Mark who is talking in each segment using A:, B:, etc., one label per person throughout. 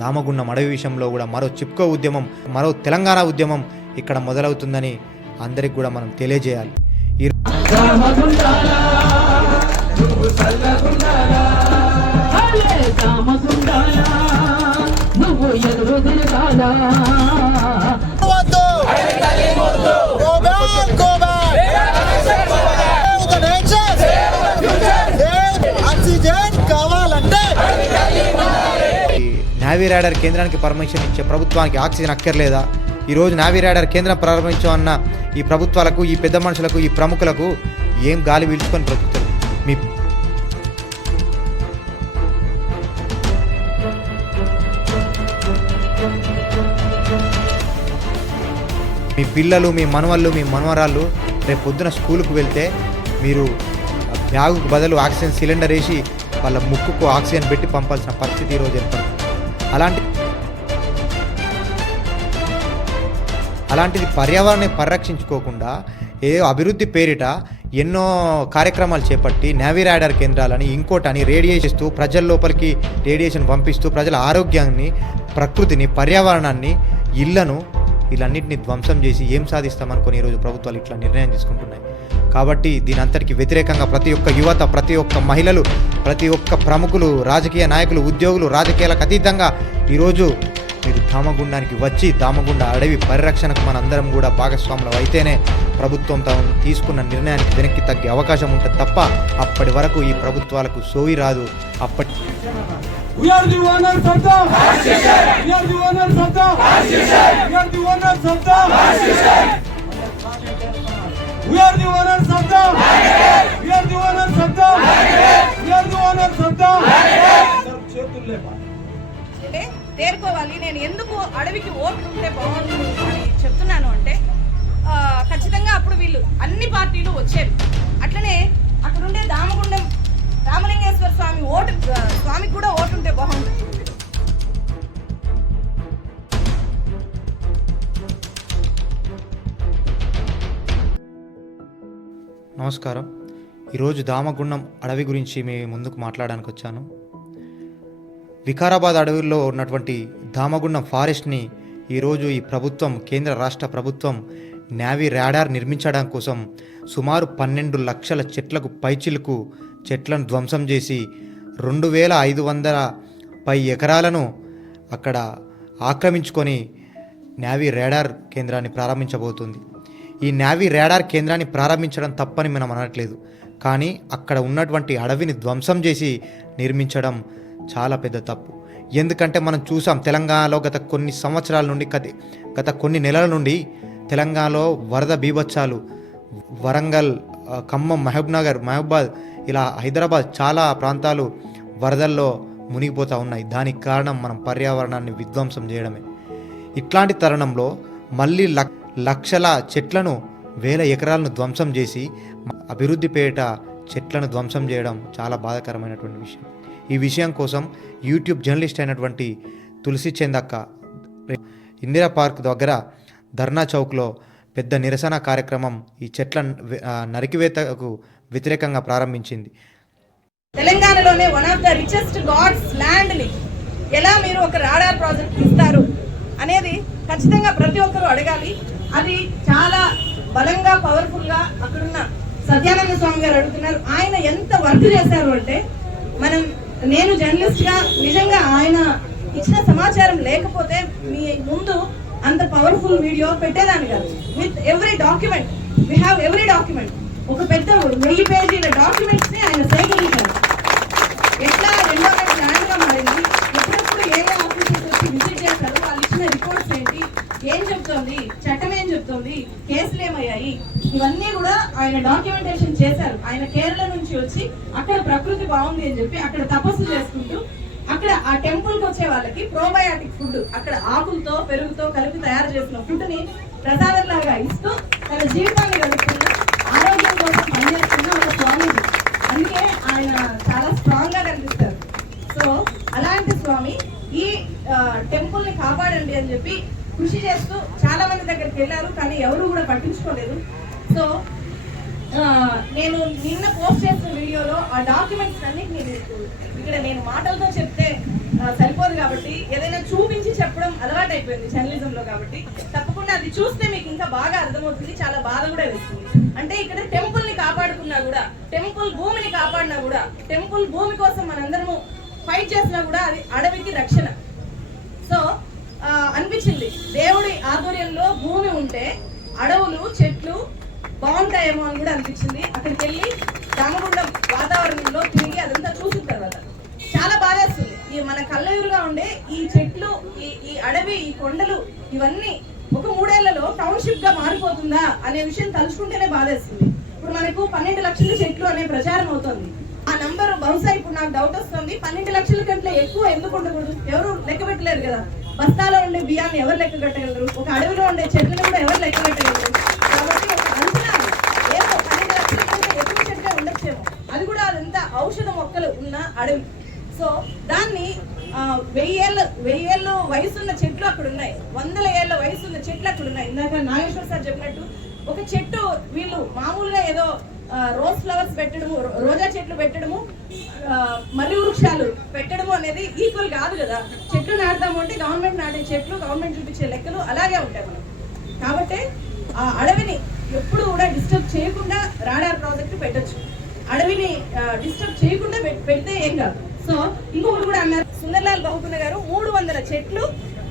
A: దామగుండం అడవి విషయంలో కూడా మరో చిప్కో ఉద్యమం మరో తెలంగాణ ఉద్యమం ఇక్కడ మొదలవుతుందని అందరికి కూడా మనం తెలియజేయాలి ఈ
B: Go back, go back.
A: Navy radar కేంద్రానికి పర్మిషన్ ఇచ్చే ప్రభుత్వానికి ఆక్సిజన్ అక్కర్లేదా? ఈరోజు నావీ రైడర్ కేంద్రం ప్రారంభించామన్న ఈ ప్రభుత్వాలకు ఈ పెద్ద మనుషులకు ఈ ప్రముఖులకు ఏం గాలి పీల్చుకొని బ్రతుకుతారు? మీ మీ పిల్లలు మీ మనవళ్ళు మీ మనవరాళ్ళు రేపు పొద్దున స్కూల్కి వెళ్తే మీరు బ్యాగుకు బదులు ఆక్సిజన్ సిలిండర్ వేసి వాళ్ళ ముక్కుకు ఆక్సిజన్ పెట్టి పంపాల్సిన పరిస్థితి ఈరోజు ఏర్పడుతుంది. అలాంటి అలాంటిది పర్యావరణాన్ని పరిరక్షించుకోకుండా ఏదో అభివృద్ధి పేరిట ఎన్నో కార్యక్రమాలు చేపట్టి నావీ రైడర్ కేంద్రాలని ఇంకోటని రేడియేషన్ ఇస్తూ ప్రజల లోపలికి రేడియేషన్ పంపిస్తూ ప్రజల ఆరోగ్యాన్ని ప్రకృతిని పర్యావరణాన్ని ఇళ్ళను వీళ్ళన్నింటినీ ధ్వంసం చేసి ఏం సాధిస్తామనుకొని ఈరోజు ప్రభుత్వాలు ఇట్లా నిర్ణయం తీసుకుంటున్నాయి. కాబట్టి దీని అంతటికి వ్యతిరేకంగా ప్రతి ఒక్క యువత ప్రతి ఒక్క మహిళలు ప్రతి ఒక్క ప్రముఖులు రాజకీయ నాయకులు ఉద్యోగులు రాజకీయాలకు అతీతంగా ఈరోజు మీరు దామగుండానికి వచ్చి దామగుండ అడవి పరిరక్షణకు మనందరం కూడా భాగస్వాములు అయితేనే ప్రభుత్వం తాము తీసుకున్న నిర్ణయానికి వెనక్కి తగ్గే అవకాశం ఉంటుంది తప్ప అప్పటి వరకు ఈ ప్రభుత్వాలకు సోయి రాదు. అప్పటి
C: We are the owners of the We are the owners of the We are the owners of the We are the owners of the We are the owners of the We are the owners of the
D: అంటే తేరుకోవాలి నేను ఎందుకు అడవికి ఓట్లు ఉంటే బాగుంటుంది అని చెప్తున్నాను అంటే ఖచ్చితంగా అప్పుడు వీళ్ళు అన్ని పార్టీలు వచ్చేవి అట్లనే అక్కడుండే దామగుండం రామలింగేశ్వర స్వామి ఓటు స్వామికి కూడా
A: నమస్కారం. ఈరోజు దామగుండం అడవి గురించి మీ ముందుకు మాట్లాడడానికి వచ్చాను. వికారాబాద్ అడవిలో ఉన్నటువంటి దామగుండం ఫారెస్ట్ని ఈరోజు ఈ ప్రభుత్వం కేంద్ర రాష్ట్ర ప్రభుత్వం నావీ రాడార్ నిర్మించడం కోసం సుమారు పన్నెండు లక్షల చెట్లకు పైచిలుకు చెట్లను ధ్వంసం చేసి రెండు వేల ఐదు వందల పై ఎకరాలను అక్కడ ఆక్రమించుకొని నావీ రాడార్ కేంద్రాన్ని ప్రారంభించబోతుంది. ఈ నావీ రాడార్ కేంద్రాన్ని ప్రారంభించడం తప్పని మనం అనట్లేదు. కానీ అక్కడ ఉన్నటువంటి అడవిని ధ్వంసం చేసి నిర్మించడం చాలా పెద్ద తప్పు. ఎందుకంటే మనం చూసాం తెలంగాణలో గత కొన్ని సంవత్సరాల నుండి గత గత కొన్ని నెలల నుండి తెలంగాణలో వరద బీభత్సాలు వరంగల్ ఖమ్మం మహబూబ్నగర్ మహబూబాద్ ఇలా హైదరాబాద్ చాలా ప్రాంతాలు వరదల్లో మునిగిపోతూ ఉన్నాయి. దానికి కారణం మనం పర్యావరణాన్ని విధ్వంసం చేయడమే. ఇట్లాంటి తరుణంలో మళ్ళీ లక్ లక్షల చెట్లను వేల ఎకరాలను ధ్వంసం చేసి అభివృద్ధి పేరిట చెట్లను ధ్వంసం చేయడం చాలా బాధాకరమైనటువంటి విషయం. ఈ విషయం కోసం యూట్యూబ్ జర్నలిస్ట్ అయినటువంటి తులసి చందక్క ఇందిరా పార్క్ దగ్గర ధర్నా చౌక్లో పెద్ద నిరసన కార్యక్రమం ఈ చెట్ల నరికివేతకు వ్యతిరేకంగా ప్రారంభించింది.
D: తెలంగాణలోనే one of the richest gods ల్యాండ్ని ఎలా మీరు ఒక రాడార్ ప్రాజెక్ట్ ఇస్తారు అనేది ఖచ్చితంగా ప్రతి ఒక్కరూ అడగాలి. అది చాలా బలంగా పవర్ఫుల్గా అక్కడున్న సత్యానంద స్వామి గారు అడుగుతున్నారు. ఆయన ఎంత వర్క్ చేశారు అంటే మనం నేను జర్నలిస్ట్గా నిజంగా ఆయన ఇచ్చిన సమాచారం లేకపోతే మీ ముందు అంత పవర్ఫుల్ వీడియో పెట్టేదాన్ని కాదు. With every document we have every document ఒక పెద్ద వెయ్యి పేజీల డాక్యుమెంట్స్ని ఆయన సేకరించారు. ఎట్లా రెండో నెల గా మారింది? ఎప్పుడెప్పుడు ఏ ఆఫీసర్స్ వచ్చి విజిట్ చేశారు? వాళ్ళు ఇచ్చిన రిపోర్ట్స్ ఏం చెప్తోంది? చట్టం ఏం చెప్తోంది? కేసులు ఏమయ్యాయి? ఇవన్నీ కూడా ఆయన డాక్యుమెంటేషన్ చేశారు. ఆయన కేరళ నుంచి వచ్చి అక్కడ ప్రకృతి బాగుంది అని చెప్పి అక్కడ తపస్సు చేసుకుంటూ అక్కడ ఆ టెంపుల్కి వచ్చే వాళ్ళకి ప్రోబయాటిక్ ఫుడ్ అక్కడ ఆకులతో పెరుగుతో కలిపి తయారు చేసిన ఫుడ్ని ప్రసాదం లాగా ఇస్తూ తన జీవితాన్ని గడుపుతున్న ఆరోగ్యం కోసం పనిచేస్తున్న ఒక స్వామీజీ అందుకే ఆయన చాలా స్ట్రాంగ్గా కనిపిస్తారు. సో అలాంటి స్వామి ఈ టెంపుల్ని కాపాడండి అని చెప్పి కృషి చేస్తూ చాలా మంది దగ్గరికి వెళ్ళారు కానీ ఎవరు కూడా పట్టించుకోలేదు. సో నేను నిన్న పోస్ట్ చేసిన వీడియోలో ఆ డాక్యుమెంట్స్ అన్ని మీకు ఇక్కడ నేను మాటలతో చెప్తే సరిపోదు కాబట్టి ఏదైనా చూపించి చెప్పడం అలవాటు అయిపోయింది జర్నలిజం లో కాబట్టి. తప్పకుండా అది చూస్తే మీకు ఇంకా బాగా అర్థమవుతుంది చాలా బాధ కూడా వేస్తుంది. అంటే ఇక్కడ టెంపుల్ని కాపాడుకున్నా కూడా టెంపుల్ భూమిని కాపాడినా కూడా టెంపుల్ భూమి కోసం మనందరము ఫైట్ చేసినా కూడా అది అడవికి రక్షణ. సో అనిపించింది. దేవుడి ఆధ్వర్యంలో భూమి ఉంటే అడవులు చెట్లు బాగుంటాయేమో అని కూడా అనిపించింది. అక్కడికి వెళ్ళి రామగుండం వాతావరణంలో తిరిగి అదంతా చూసిన తర్వాత చాలా బాధేస్తుంది. ఈ మన కళ్ళెదురుగా ఉండే ఈ చెట్లు ఈ ఈ అడవి ఈ కొండలు ఇవన్నీ ఒక మూడేళ్ళలో టౌన్షిప్గా మారిపోతుందా అనే విషయం తలుచుకుంటేనే బాధేస్తుంది. ఇప్పుడు మనకు పన్నెండు లక్షల చెట్లు అనే ప్రచారం అవుతుంది. ఆ నంబర్ బహుశా ఇప్పుడు నాకు డౌట్ వస్తుంది. పన్నెండు లక్షల కంటే ఎక్కువ ఎందుకు ఉండకూడదు? ఎవరు లెక్క పెట్టలేరు కదా. బస్తాలో ఉండే బియ్యాన్ని ఎవరు లెక్క కట్టగలరు? ఒక అడవిలో ఉండే చెట్లను కూడా ఎవరు లెక్క కట్టగలరు? కాబట్టి ఒక అంచనా ఏదో పన్నెండు లక్షల ఎక్కువ చెట్లే ఉండొచ్చేమో. అది కూడా అదంతా ఔషధ మొక్కలు ఉన్న అడవి. సో దాన్ని ఆ, వెయ్యేళ్ళ వెయ్యేళ్ళు వయసున్న చెట్లు అక్కడ ఉన్నాయి. వందల ఏళ్ళ వయసున్న చెట్లు అక్కడ ఉన్నాయి. ఇందాక నాగేశ్వర సార్ చెప్పినట్టు ఒక చెట్టు వీళ్ళు మామూలుగా ఏదో రోజ్ ఫ్లవర్స్ పెట్టడము రోజా చెట్లు పెట్టడము ఆ, మర్రి వృక్షాలు పెట్టడము అనేది ఈక్వల్ కాదు కదా. చెట్లు నాటుదాము అంటే గవర్నమెంట్ నాటే చెట్లు గవర్నమెంట్ చూపించే లెక్కలు అలాగే ఉంటాయి మనం కాబట్టి ఆ అడవిని ఎప్పుడు కూడా డిస్టర్బ్ చేయకుండా రాడార్ ప్రాజెక్ట్ పెట్టొచ్చు. అడవిని డిస్టర్బ్ చేయకుండా పెడితే ఏం కాదు. సో ఇంకొకటి కూడా అన్నారు సుందర్లాల్ బహుకున్న గారు మూడు వందల చెట్లు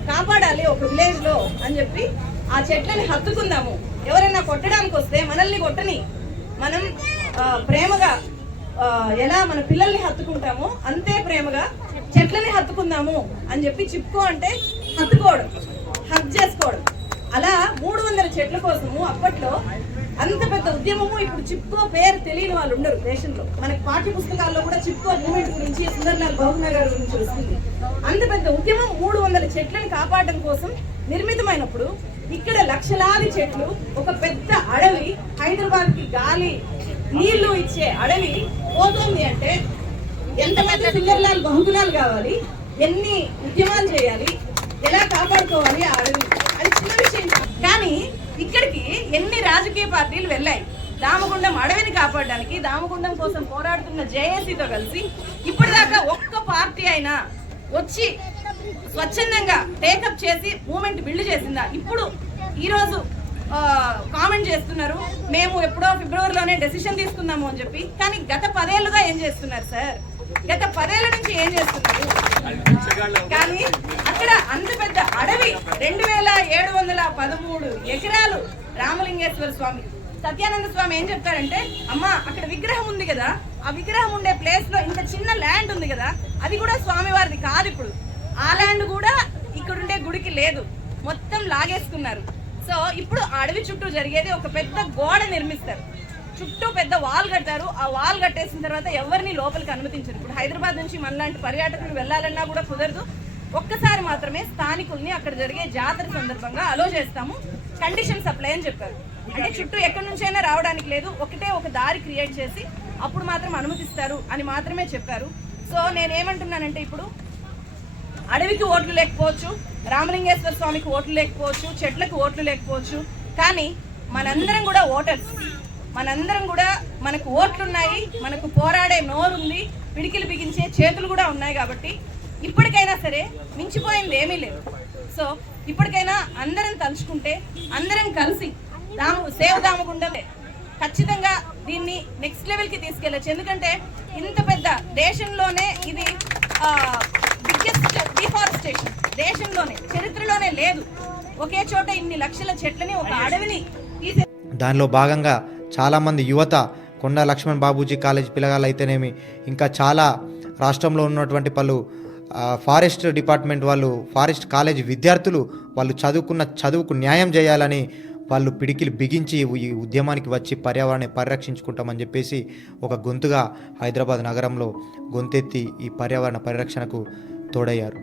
D: కాపాడాలి ఒక విలేజ్లో అని చెప్పి ఆ చెట్లని హత్తుకుందాము. ఎవరైనా కొట్టడానికి వస్తే మనల్ని కొట్టని. మనం ప్రేమగా ఎలా మన పిల్లల్ని హత్తుకుంటామో అంతే ప్రేమగా చెట్లని హత్తుకుందాము అని చెప్పి చిప్పుకో అంటే హత్తుకోవడం హక్ చేసుకోవడం. అలా మూడు వందల చెట్ల కోసము అప్పట్లో అంత పెద్ద ఉద్యమము ఇప్పుడు చిప్కో పేరు తెలియని వాళ్ళు ఉండరు దేశంలో. మనకి పాఠ్య పుస్తకాల్లో కూడా చిప్కో మూమెంట్ గురించి సుందర్లాల్ బహుగుణ గారి గురించి వస్తుంది. అంత పెద్ద ఉద్యమం మూడు వందల చెట్లను కాపాడడం కోసం నిర్మితమైనప్పుడు ఇక్కడ లక్షలాది చెట్లు ఒక పెద్ద అడవి హైదరాబాద్కి గాలి నీళ్ళు ఇచ్చే అడవి పోతుంది అంటే ఎంత పెద్ద సుందర్లాల్ బహుగుణాలు కావాలి ఎన్ని ఉద్యమాలు చేయాలి ఎలా కాపాడుకోవాలి ఆ అడవి? అది చిన్న విషయం కానీ ఇక్కడికి ఎన్ని రాజకీయ పార్టీలు వెళ్ళాయి? దామగుండం అడవిని కాపాడడానికి దామగుండం కోసం పోరాడుతున్న జేఏసీతో కలిసి ఇప్పటిదాకా ఒక్క పార్టీ అయినా వచ్చి స్వచ్ఛందంగా టేకప్ చేసి మూమెంట్ బిల్డ్ చేసిందా? ఇప్పుడు ఈరోజు కామెంట్ చేస్తున్నారు. మేము ఎప్పుడో ఫిబ్రవరిలోనే డెసిషన్ తీసుకుందాము అని చెప్పి. కానీ గత పదేళ్ళుగా ఏం చేస్తున్నారు సార్? గత పదేళ్ళ నుంచి ఏం చేస్తున్నారు? కానీ అక్కడ అంత పెద్ద అడవి రెండు వేల ఏడు వందల పదమూడు ఎకరాలు రామలింగేశ్వర స్వామి సత్యానంద స్వామి ఏం చెప్తారంటే అమ్మా అక్కడ విగ్రహం ఉంది కదా ఆ విగ్రహం ఉండే ప్లేస్లో ఇంత చిన్న ల్యాండ్ ఉంది కదా అది కూడా స్వామి వారిది కాదు ఇప్పుడు. ఆ ల్యాండ్ కూడా ఇక్కడ ఉండే గుడికి లేదు. మొత్తం లాగేసుకున్నారు. సో ఇప్పుడు అడవి చుట్టూ జరిగేది ఒక పెద్ద గోడ నిర్మిస్తారు. చుట్టూ పెద్ద వాల్ కట్టారు ఆ వాల్ కట్టేసిన తర్వాత ఎవరిని లోపలికి అనుమతించరు. ఇప్పుడు హైదరాబాద్ నుంచి మనలాంటి పర్యాటకులు వెళ్ళాలన్నా కూడా కుదరదు. ఒక్కసారి మాత్రమే స్థానికుల్ని అక్కడ జరిగే జాతర సందర్భంగా అలో చేస్తాము. కండిషన్ సప్లై అని చెప్పారు. అంటే చుట్టూ ఎక్కడి నుంచైనా రావడానికి లేదు. ఒకటే ఒక దారి క్రియేట్ చేసి అప్పుడు మాత్రం అనుమతిస్తారు అని మాత్రమే చెప్పారు. సో నేనేమంటున్నానంటే ఇప్పుడు అడవికి ఓట్లు లేకపోవచ్చు రామలింగేశ్వర స్వామికి ఓట్లు లేకపోవచ్చు చెట్లకు ఓట్లు లేకపోవచ్చు కానీ మనందరం కూడా ఓటర్స్. మనందరం కూడా మనకు ఓట్లున్నాయి మనకు పోరాడే నోరుంది పిడికిలు బిగించే చేతులు కూడా ఉన్నాయి కాబట్టి ఇప్పటికైనా సరే మించిపోయింది ఏమీ లేదు. సో ఇప్పటికైనా అందరం తలుచుకుంటే అందరం కలిసి దాము సేవ్ దామగుండలే ఖచ్చితంగా దీన్ని నెక్స్ట్ లెవెల్కి తీసుకెళ్ళచ్చు. ఎందుకంటే ఇంత పెద్ద దేశంలోనే ఇది దేశంలోనే చరిత్రలోనే లేదు. ఒకే చోట ఇన్ని లక్షల చెట్లని ఒక అడవిని
A: దానిలో భాగంగా చాలామంది యువత కొండా లక్ష్మణ్ బాబూజీ కాలేజ్ పిల్లగాళ్ళు అయితేనేమి ఇంకా చాలా రాష్ట్రంలో ఉన్నటువంటి పలు ఫారెస్ట్ డిపార్ట్మెంట్ వాళ్ళు ఫారెస్ట్ కాలేజ్ విద్యార్థులు వాళ్ళు చదువుకున్న చదువుకు న్యాయం చేయాలని వాళ్ళు పిడికిలు బిగించి ఈ ఉద్యమానికి వచ్చి పర్యావరణాన్ని పరిరక్షించుకుంటామని చెప్పేసి ఒక గొంతుగా హైదరాబాద్ నగరంలో గొంతెత్తి ఈ పర్యావరణ పరిరక్షణకు తోడయ్యారు.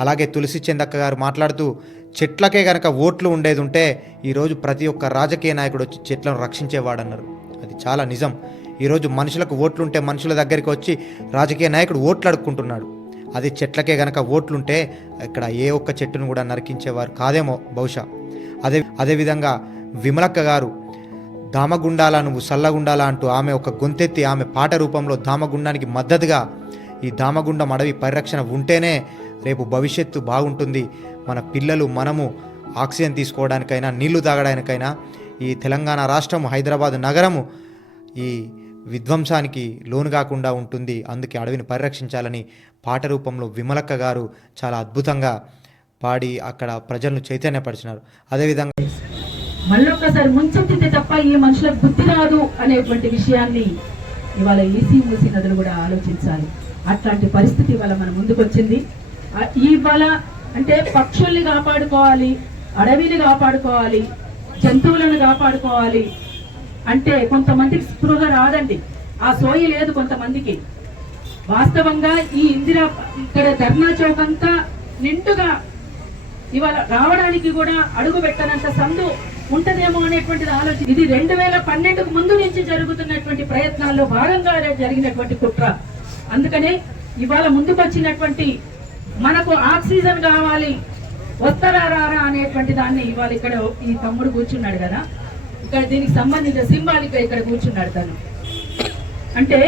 A: అలాగే తులసి చందక్క గారు మాట్లాడుతూ చెట్లకే కనుక ఓట్లు ఉండేది ఉంటే ఈరోజు ప్రతి ఒక్క రాజకీయ నాయకుడు వచ్చి చెట్లను రక్షించేవాడన్నారు. అది చాలా నిజం. ఈరోజు మనుషులకు ఓట్లుంటే మనుషుల దగ్గరికి వచ్చి రాజకీయ నాయకుడు ఓట్లు అడుక్కుంటున్నాడు అది చెట్లకే గనక ఓట్లుంటే ఇక్కడ ఏ ఒక్క చెట్టును కూడా నరికించేవారు కాదేమో బహుశా. అదే అదేవిధంగా విమలక్క గారు దామగుండాల నువ్వు సల్లగుండాలా అంటూ ఆమె ఒక గొంతెత్తి ఆమె పాట రూపంలో దామగుండానికి మద్దతుగా ఈ దామగుండం అడవి పరిరక్షణ ఉంటేనే రేపు భవిష్యత్తు బాగుంటుంది. మన పిల్లలు మనము ఆక్సిజన్ తీసుకోవడానికైనా నీళ్ళు తాగడానికైనా ఈ తెలంగాణ రాష్ట్రము హైదరాబాద్ నగరము ఈ విధ్వంసానికి లోను కాకుండా ఉంటుంది. అందుకే అడవిని పరిరక్షించాలని పాట రూపంలో విమలక్క గారు చాలా అద్భుతంగా పాడి అక్కడ ప్రజలను చైతన్యపరిచినారు. అదేవిధంగా
E: మళ్ళొక్కసారి ముంచెత్తితే తప్ప ఈ మనుషులకు బుద్ధి రాదు అనేటువంటి విషయాన్ని ఇవాళ ఈసీ మూసీ నదులు కూడా ఆలోచించాలి. అట్లాంటి పరిస్థితి ఇవాళ మన ముందుకు వచ్చింది ఈ ఇవాళ అంటే పక్షుల్ని కాపాడుకోవాలి అడవిని కాపాడుకోవాలి జంతువులను కాపాడుకోవాలి అంటే కొంతమందికి స్పృహ రాదండి. ఆ సోయి లేదు కొంతమందికి. వాస్తవంగా ఈ ఇందిరా ఇక్కడ ధర్నా చౌక్ అంతా నిండుగా ఇవాళ రావడానికి కూడా అడుగు పెట్టనంత సందు ఉంటదేమో అనేటువంటిది ఆలోచన ఇది రెండు వేల పన్నెండుకు ముందు నుంచి జరుగుతున్నటువంటి ప్రయత్నాల్లో భాగంగా జరిగినటువంటి కుట్ర. అందుకనే ఇవాళ ముందుకొచ్చినటువంటి మనకు ఆక్సిజన్ కావాలి వస్తారా రారా అనేటువంటి దాన్ని ఇవాళ ఇక్కడ ఈ తమ్ముడు కూర్చున్నాడు కదా. ఇక్కడ దీనికి సంబంధించిన సింబాలిక్ ఇక్కడ కూర్చున్నాడు తను. అంటే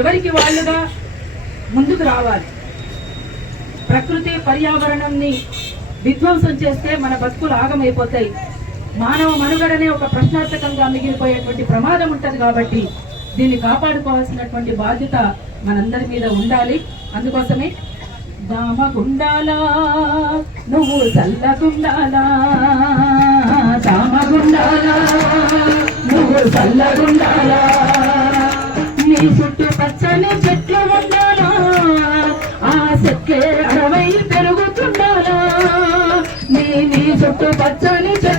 E: ఎవరికి వాళ్ళుగా ముందుకు రావాలి? ప్రకృతి పర్యావరణంని విధ్వంసం చేస్తే మన బతుకులు ఆగమైపోతాయి. మానవ మనుగడనే ఒక ప్రశ్నార్థకంగా మిగిలిపోయేటువంటి ప్రమాదం ఉంటది కాబట్టి దీన్ని కాపాడుకోవాల్సినటువంటి బాధ్యత మనందరి మీద ఉండాలి. అందుకోసమే దామగుండాలా నువ్వు చల్లగుండాలా? దామగుండాలా నువ్వు చల్లగుండాలా? నీ చుట్టూ పచ్చని చెట్లు ఉండాలా? ఆ చెట్లే అడవై పెరుగుతుండాలా? నీ నీ చుట్టూ పచ్చని చెట్లు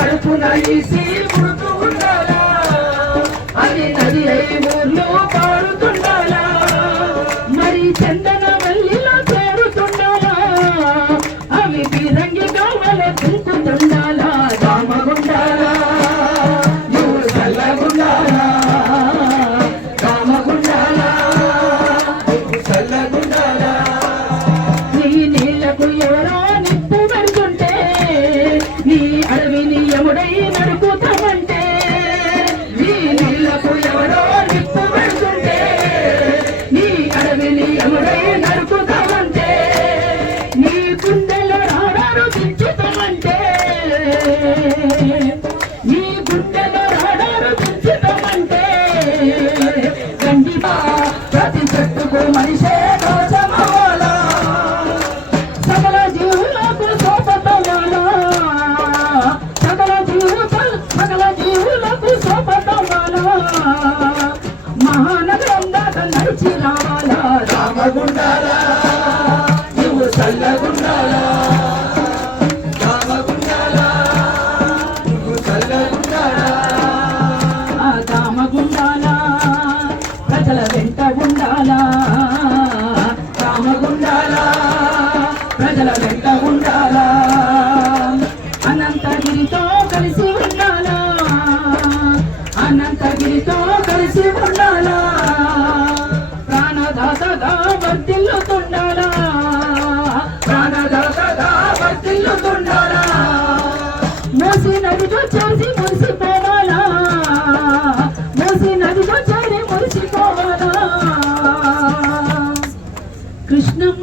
E: నీ కడుపున ఈసి పుడుతూ ఉండాలా అది నది అయి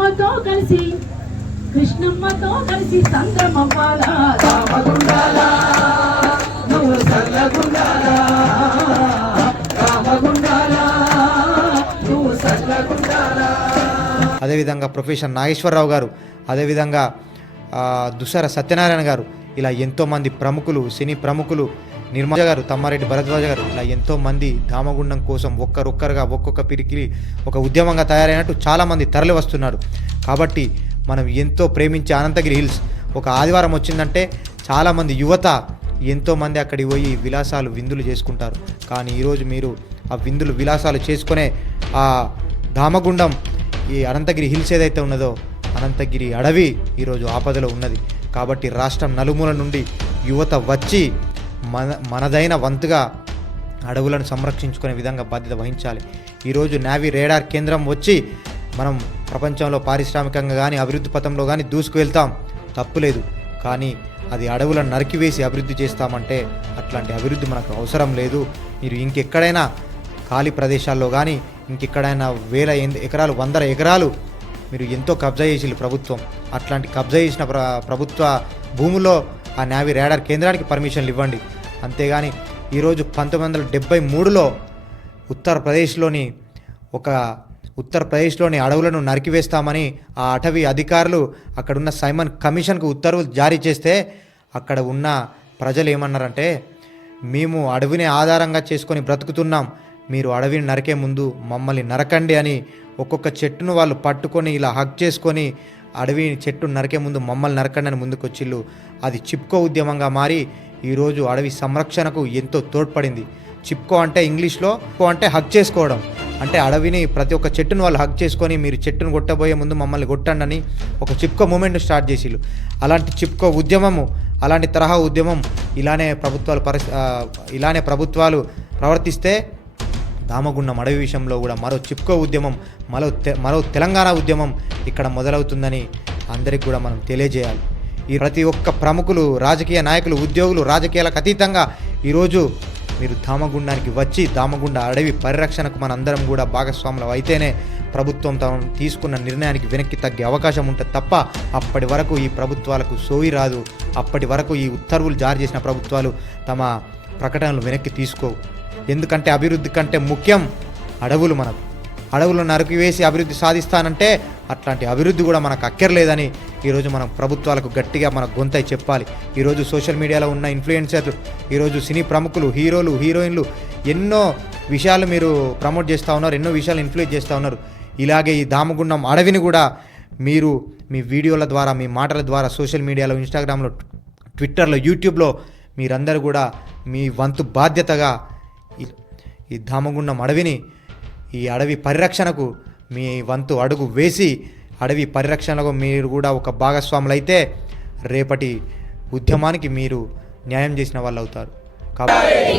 E: కృష్ణమ్మతో కలిసి కృష్ణమ్మతో కలిసి సంద్రమవ్వాలా రామగుండాలా? నువ్వు చల్లగుండాలా రామగుండాలా? నువ్వు చల్లగుండాలా
A: అదేవిధంగా ప్రొఫెసర్ నాగేశ్వరరావు గారు అదేవిధంగా ఆ, దుసర సత్యనారాయణ గారు ఇలా ఎంతోమంది ప్రముఖులు సినీ ప్రముఖులు నిర్మల గారు తమ్మారెడ్డి భరద్వాజ గారు ఇలా ఎంతోమంది దామగుండం కోసం ఒక్కరొక్కరుగా ఒక్కొక్క పిరికిలి ఒక ఉద్యమంగా తయారైనట్టు చాలామంది తరలి వస్తున్నారు. కాబట్టి మనం ఎంతో ప్రేమించే అనంతగిరి హిల్స్. ఒక ఆదివారం వచ్చిందంటే చాలామంది యువత ఎంతోమంది అక్కడికి పోయి విలాసాలు విందులు చేసుకుంటారు. కానీ ఈరోజు మీరు ఆ విందులు విలాసాలు చేసుకునే ఆ దామగుండం ఈ అనంతగిరి హిల్స్ ఏదైతే ఉన్నదో అనంతగిరి అడవి ఈరోజు ఆపదలో ఉన్నది. కాబట్టి రాష్ట్రం నలుమూల నుండి యువత వచ్చి మన మనదైన వంతుగా అడవులను సంరక్షించుకునే విధంగా బాధ్యత వహించాలి. ఈరోజు నావీ రేడార్ కేంద్రం వచ్చి మనం ప్రపంచంలో పారిశ్రామికంగా కానీ అభివృద్ధి పథంలో కానీ దూసుకు వెళ్తాం తప్పులేదు కానీ అది అడవులను నరికివేసి అభివృద్ధి చేస్తామంటే అట్లాంటి అభివృద్ధి మనకు అవసరం లేదు. మీరు ఇంకెక్కడైనా ఖాళీ ప్రదేశాల్లో కానీ ఇంకెక్కడైనా వేల ఎకరాలు వందల ఎకరాలు మీరు ఎంతో కబ్జా చేసి ప్రభుత్వం. అట్లాంటి కబ్జా చేసిన ప్ర ప్రభుత్వ భూముల్లో ఆ నావీ రాడార్ కేంద్రానికి పర్మిషన్లు ఇవ్వండి. అంతేగాని ఈరోజు పంతొమ్మిది వందల డెబ్బై మూడులో ఉత్తరప్రదేశ్లోని ఒక ఉత్తరప్రదేశ్లోని అడవులను నరికివేస్తామని ఆ అటవీ అధికారులు అక్కడున్న సైమన్ కమిషన్కు ఉత్తర్వులు జారీ చేస్తే అక్కడ ఉన్న ప్రజలు ఏమన్నారంటే మేము అడవిని ఆధారంగా చేసుకొని బ్రతుకుతున్నాం. మీరు అడవిని నరికే ముందు మమ్మల్ని నరకండి అని ఒక్కొక్క చెట్టును వాళ్ళు పట్టుకొని ఇలా హక్ చేసుకొని అడవి చెట్టు నరికే ముందు మమ్మల్ని నరకండి ముందుకొచ్చిళ్ళు. అది చిప్కో ఉద్యమంగా మారి ఈరోజు అడవి సంరక్షణకు ఎంతో తోడ్పడింది. చిప్కో అంటే ఇంగ్లీష్లో కో అంటే హక్ చేసుకోవడం. అంటే అడవిని ప్రతి ఒక్క చెట్టును వాళ్ళు హక్ చేసుకొని మీరు చెట్టును కొట్టబోయే ముందు మమ్మల్ని కొట్టండి అని ఒక చిప్కో మూమెంట్ స్టార్ట్ చేసిళ్ళు. అలాంటి చిప్కో ఉద్యమము అలాంటి తరహా ఉద్యమం ఇలానే ప్రభుత్వాలు పరిస్ ఇలానే ప్రభుత్వాలు ప్రవర్తిస్తే దామగుండం అడవి విషయంలో కూడా మరో చిప్కో ఉద్యమం మరో తె మరో తెలంగాణ ఉద్యమం ఇక్కడ మొదలవుతుందని అందరికి కూడా మనం తెలియజేయాలి. ఈ ప్రతి ఒక్క ప్రముఖులు రాజకీయ నాయకులు ఉద్యోగులు రాజకీయాలకు అతీతంగా ఈరోజు మీరు దామగుండానికి వచ్చి దామగుండ అడవి పరిరక్షణకు మనందరం కూడా భాగస్వాములు అయితేనే ప్రభుత్వం తాను తీసుకున్న నిర్ణయానికి వెనక్కి తగ్గే అవకాశం ఉంటుంది తప్ప అప్పటి వరకు ఈ ప్రభుత్వాలకు సోయి రాదు. అప్పటి వరకు ఈ ఉత్తర్వులు జారీ చేసిన ప్రభుత్వాలు తమ ప్రకటనలు వెనక్కి తీసుకోవు. ఎందుకంటే అభివృద్ధి కంటే ముఖ్యం అడవులు మనకు. అడవులు నరికివేసి అభివృద్ధి సాధిస్తానంటే అట్లాంటి అభివృద్ధి కూడా మనకు అక్కర్లేదని ఈరోజు మనం ప్రభుత్వాలకు గట్టిగా మన గొంతై చెప్పాలి. ఈరోజు సోషల్ మీడియాలో ఉన్న ఇన్ఫ్లుయెన్సర్లు ఈరోజు సినీ ప్రముఖులు హీరోలు హీరోయిన్లు ఎన్నో విషయాలు మీరు ప్రమోట్ చేస్తూ ఉన్నారు ఎన్నో విషయాలు ఇన్ఫ్లుయెన్స్ చేస్తూ ఉన్నారు. ఇలాగే ఈ దామగుండం అడవిని కూడా మీరు మీ వీడియోల ద్వారా మీ మాటల ద్వారా సోషల్ మీడియాలో ఇన్స్టాగ్రామ్లో ట్విట్టర్లో యూట్యూబ్లో మీరందరూ కూడా మీ వంతు బాధ్యతగా ఈ ధామగుండం అడవిని ఈ అడవి పరిరక్షణకు మీ వంతు అడుగు వేసి అడవి పరిరక్షణలో మీరు కూడా ఒక భాగస్వాములైతే రేపటి ఉద్యమానికి మీరు న్యాయం చేసిన వాళ్ళు అవుతారు కాబట్టి